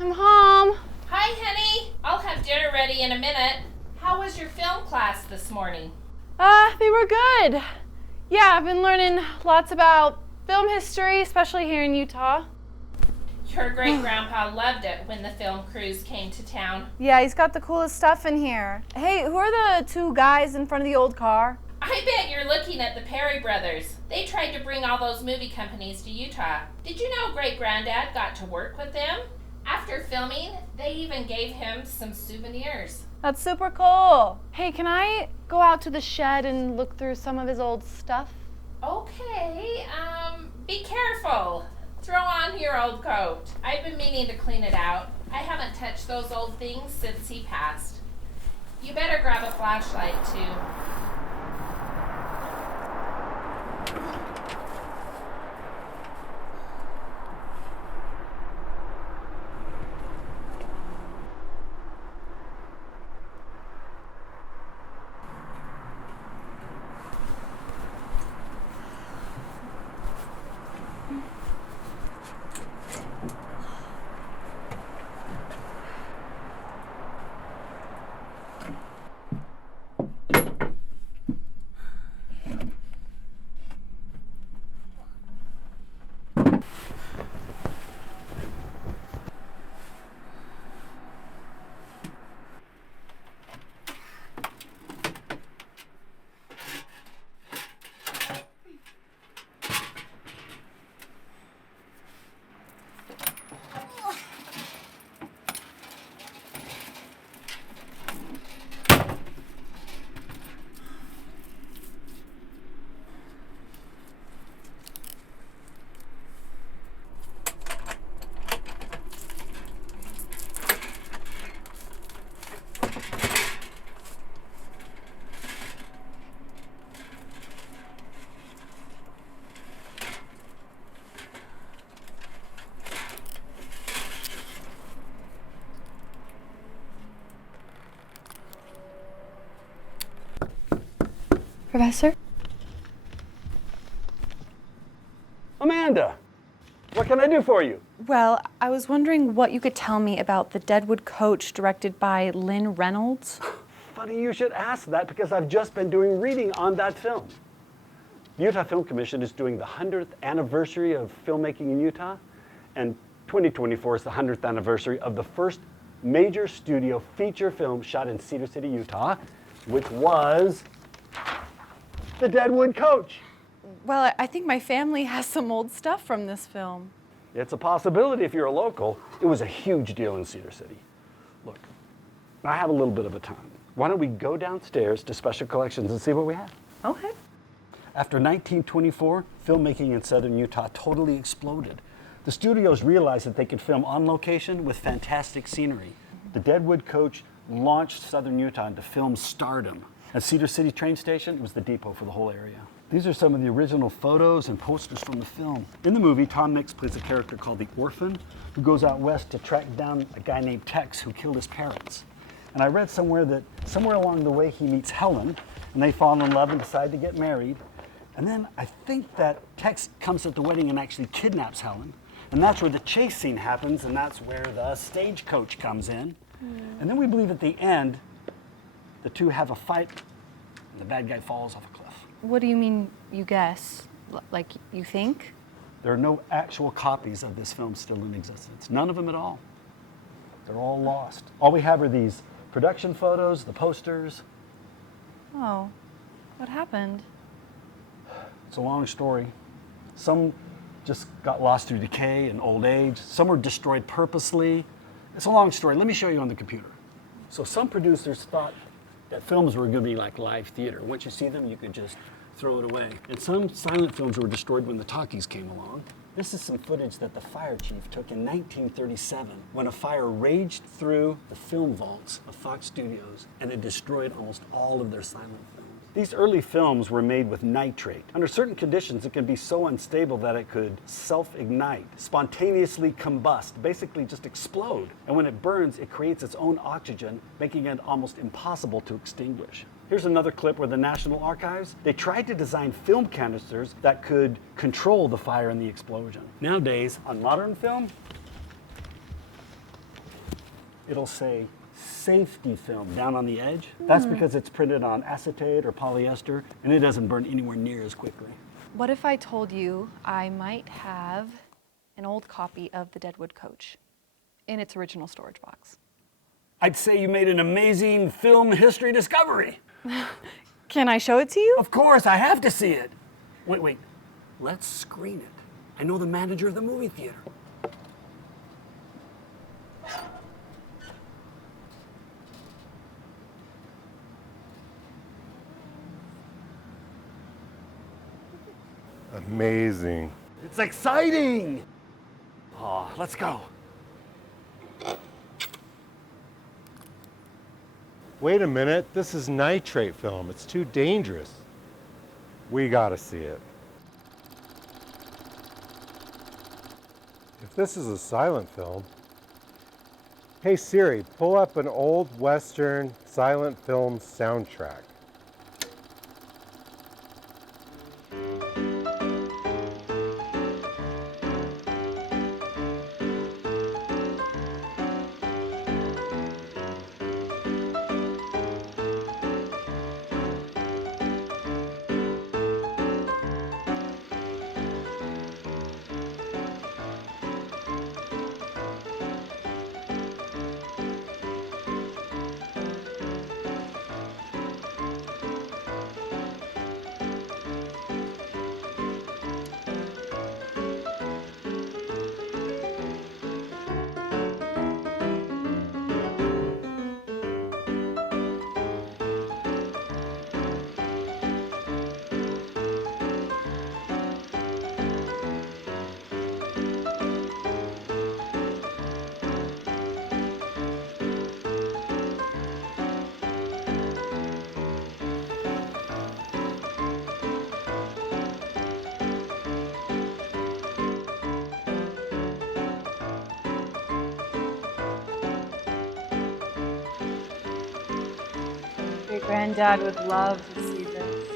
I'm home. Hi, honey. I'll have dinner ready in a minute. How was your film class this morning? They were good. Yeah, I've been learning lots about film history, especially here in Utah. Your great-grandpa loved it when the film crews came to town. Yeah, he's got the coolest stuff in here. Hey, who are the two guys in front of the old car? I bet you're looking at the Perry brothers. They tried to bring all those movie companies to Utah. Did you know great-granddad got to work with them? After filming, they even gave him some souvenirs. That's super cool. Hey, can I go out to the shed and look through some of his old stuff? Okay, be careful. Throw on your old coat. I've been meaning to clean it out. I haven't touched those old things since he passed. You better grab a flashlight, too. Professor? Amanda, what can I do for you? Well, I was wondering what you could tell me about the Deadwood Coach directed by Lynn Reynolds. Funny you should ask that because I've just been doing reading on that film. The Utah Film Commission is doing the 100th anniversary of filmmaking in Utah, and 2024 is the 100th anniversary of the first major studio feature film shot in Cedar City, Utah, which was The Deadwood Coach. Well, I think my family has some old stuff from this film. It's a possibility if you're a local. It was a huge deal in Cedar City. Look, I have a little bit of a time. Why don't we go downstairs to Special Collections and see what we have? Okay. After 1924, filmmaking in southern Utah totally exploded. The studios realized that they could film on location with fantastic scenery. The Deadwood Coach launched southern Utah into film stardom. At Cedar City train station, it was the depot for the whole area. These are some of the original photos and posters from the film. In the movie, Tom Mix plays a character called the Orphan, who goes out west to track down a guy named Tex who killed his parents. And I read somewhere that somewhere along the way he meets Helen, and they fall in love and decide to get married. And then I think that Tex comes at the wedding and actually kidnaps Helen. And that's where the chase scene happens, and that's where the stagecoach comes in. And then we believe at the end, the two have a fight, and the bad guy falls off a cliff. What do you mean, you guess? Like, you think? There are no actual copies of this film still in existence. None of them at all. They're all lost. All we have are these production photos, the posters. Oh, what happened? It's a long story. Some just got lost through decay and old age. Some were destroyed purposely. It's a long story. Let me show you on the computer. So some producers thought that films were going to be like live theater. Once you see them, you could just throw it away. And some silent films were destroyed when the talkies came along. This is some footage that the fire chief took in 1937 when a fire raged through the film vaults of Fox Studios and it destroyed almost all of their silent films. These early films were made with nitrate. Under certain conditions, it can be so unstable that it could self-ignite, spontaneously combust, basically just explode. And when it burns, it creates its own oxygen, making it almost impossible to extinguish. Here's another clip where the National Archives, they tried to design film canisters that could control the fire and the explosion. Nowadays, on modern film, it'll say safety film down on the edge. That's because it's printed on acetate or polyester, and it doesn't burn anywhere near as quickly. What if I told you I might have an old copy of the Deadwood coach in its original storage box? I'd say you made an amazing film history discovery. Can I show it to you? Of course, I have to see it. Wait. Let's screen it. I know the manager of the movie theater. Amazing. It's exciting. Oh, let's go. Wait a minute, this is nitrate film. It's too dangerous. We gotta see it. If this is a silent film, hey Siri, pull up an old Western silent film soundtrack. Great granddad would love to see this.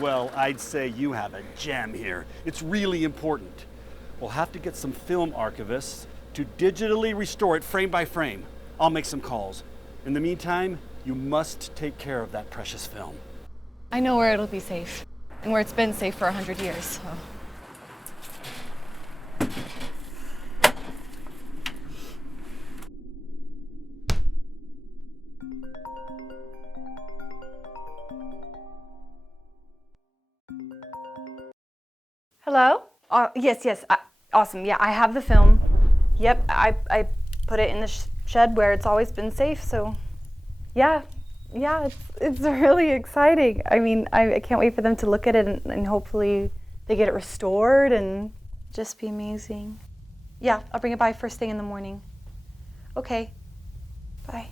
Well, I'd say you have a gem here. It's really important. We'll have to get some film archivists to digitally restore it frame by frame. I'll make some calls. In the meantime, you must take care of that precious film. I know where it'll be safe, and where it's been safe for 100 years. So. Hello? Yes. Awesome. Yeah, I have the film. Yep, I put it in the shed where it's always been safe. So, yeah, it's really exciting. I mean, I can't wait for them to look at it and hopefully they get it restored and just be amazing. Yeah, I'll bring it by first thing in the morning. Okay. Bye.